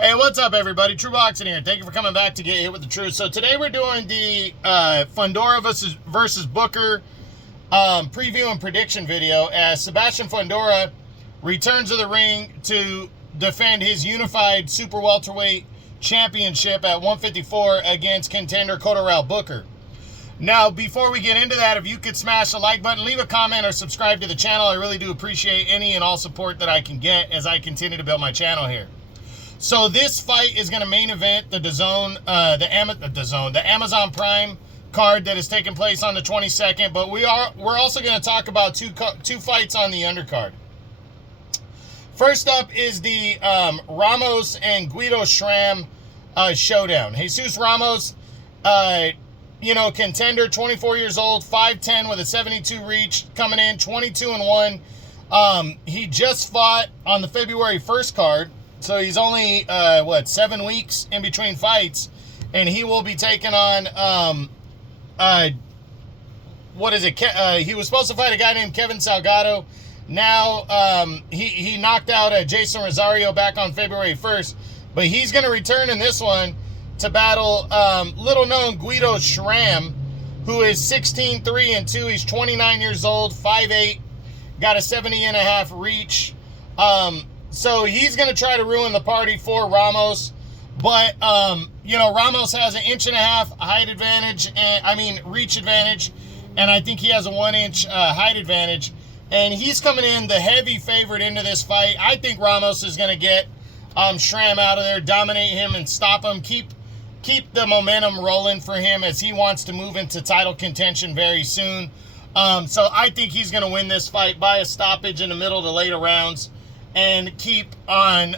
Hey, what's up, everybody? True Boxing here. Thank you for coming back to Get Hit with the Truth. So today we're doing the Fundora versus Booker preview and prediction video as Sebastian Fundora returns to the ring to defend his unified super welterweight championship at 154 against contender Cotto Booker. Now, before we get into that, if you could smash the like button, leave a comment, or subscribe to the channel, I really do appreciate any and all support that I can get as I continue to build my channel here. So this fight is going to main event the Amazon Prime card that is taking place on the 22nd. But we're also going to talk about two fights on the undercard. First up is the Ramos and Guido Schramm showdown. Jesus Ramos, contender, 24 years old, 5'10" with a 72 reach, coming in 22-1. He just fought on the February 1st card. So he's only, 7 weeks in between fights, and he will be taking on, he was supposed to fight a guy named Kevin Salgado. Now, he knocked out Jason Rosario back on February 1st, but he's going to return in this one to battle, little-known Guido Schramm, who is 16-3-2. He's 29 years old, 5'8", got a 70.5 reach. So he's going to try to ruin the party for Ramos. But, Ramos has an 1.5 inch height advantage, reach advantage. And I think he has a 1 inch height advantage. And he's coming in the heavy favorite into this fight. I think Ramos is going to get Schramm out of there, dominate him, and stop him. Keep the momentum rolling for him as he wants to move into title contention very soon. So I think he's going to win this fight by a stoppage in the middle to later rounds. And keep on,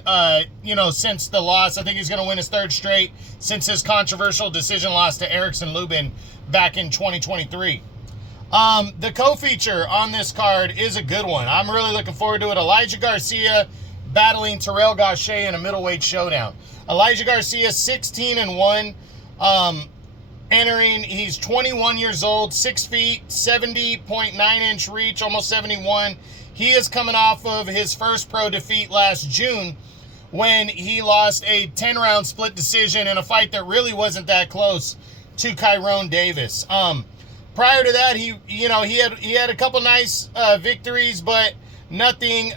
since the loss. I think he's going to win his third straight since his controversial decision loss to Erickson Lubin back in 2023. The co-feature on this card is a good one. I'm really looking forward to it. Elijah Garcia battling Terrell Gausha in a middleweight showdown. Elijah Garcia, 16-1, entering. He's 21 years old, 6 feet, 70.9 inch reach, almost 71. He is coming off of his first pro defeat last June when he lost a 10-round split decision in a fight that really wasn't that close to Kyrone Davis. Prior to that, he had a couple nice victories, but nothing,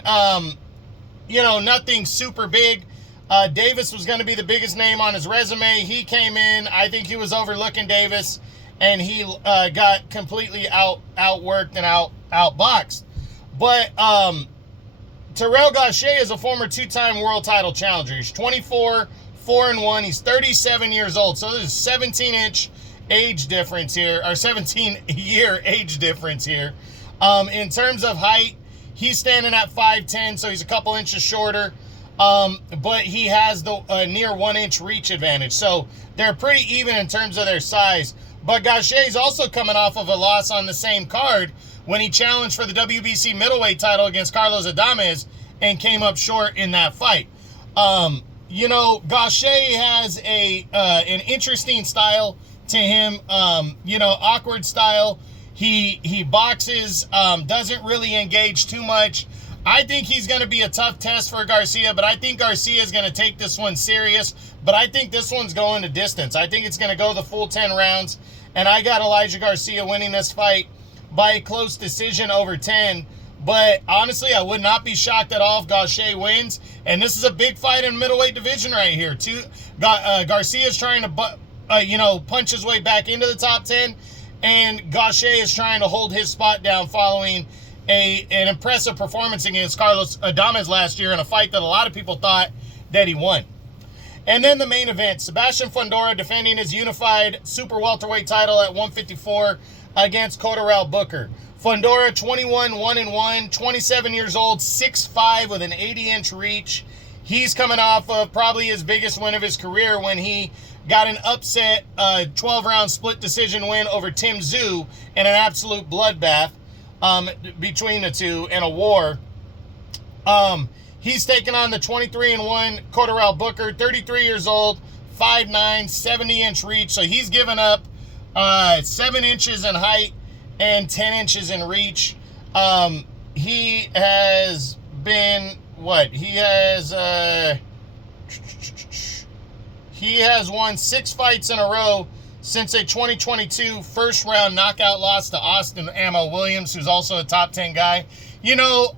nothing super big. Davis was going to be the biggest name on his resume. He came in. I think he was overlooking Davis, and he got completely outworked and outboxed. But Terrell Gausha is a former 2-time world title challenger. He's 24, 4-1. He's 37 years old. So there's a 17-inch age difference here, or 17-year age difference here. In terms of height, he's standing at 5'10", so he's a couple inches shorter. But he has the near 1 inch reach advantage. So they're pretty even in terms of their size. But Gausha is also coming off of a loss on the same card when he challenged for the WBC middleweight title against Carlos Adames and came up short in that fight. Gausha has an interesting style to him, awkward style. He boxes, doesn't really engage too much. I think he's going to be a tough test for Garcia, but I think Garcia is going to take this one serious. But I think this one's going to distance. I think it's going to go the full 10 rounds. And I got Elijah Garcia winning this fight by a close decision over 10. But honestly, I would not be shocked at all if Gausha wins. And this is a big fight in the middleweight division right here. Garcia is trying to, punch his way back into the top 10. And Gausha is trying to hold his spot down following an impressive performance against Carlos Adames last year in a fight that a lot of people thought that he won. And then the main event, Sebastian Fundora defending his unified super welterweight title at 154 against Cotto Booker. Fundora, 21-1-1, 27 years old, 6'5", with an 80-inch reach. He's coming off of probably his biggest win of his career when he got an upset 12-round split decision win over Tim Tszyu in an absolute bloodbath between the two in a war. He's taking on the 23-1 Cotto Booker, 33 years old, 5'9", 70-inch reach. So he's given up 7 inches in height and 10 inches in reach. He has been, he has He has won 6 fights in a row since a 2022 first-round knockout loss to Austin Ammo Williams, who's also a top 10 guy. You know,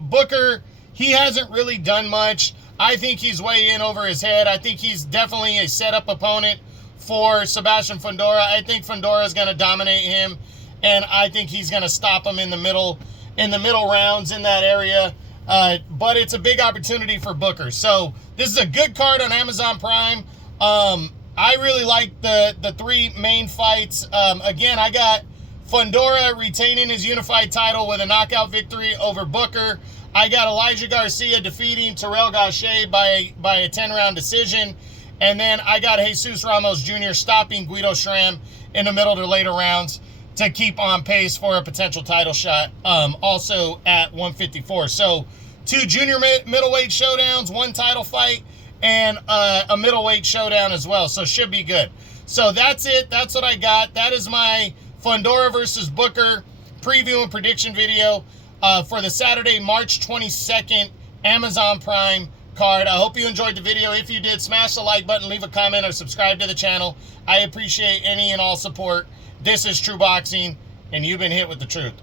Booker, he hasn't really done much. I think he's way in over his head. I think he's definitely a setup opponent for Sebastian Fundora. I think Fundora is going to dominate him, and I think he's going to stop him in the middle rounds in that area. But it's a big opportunity for Booker. So this is a good card on Amazon Prime. I really like the 3 main fights. Again, I got Fundora retaining his unified title with a knockout victory over Booker. I got Elijah Garcia defeating Terrell Gausha by a 10-round decision. And then I got Jesus Ramos Jr. stopping Guido Schramm in the middle to later rounds to keep on pace for a potential title shot, also at 154. So 2 junior middleweight showdowns, 1 title fight, and a middleweight showdown as well. So should be good. So that's it. That's what I got. That is my Fundora versus Booker preview and prediction video for the Saturday, March 22nd, Amazon Prime card. I hope you enjoyed the video. If you did, smash the like button, leave a comment, or subscribe to the channel. I appreciate any and all support. This is True Boxing, and you've been hit with the truth.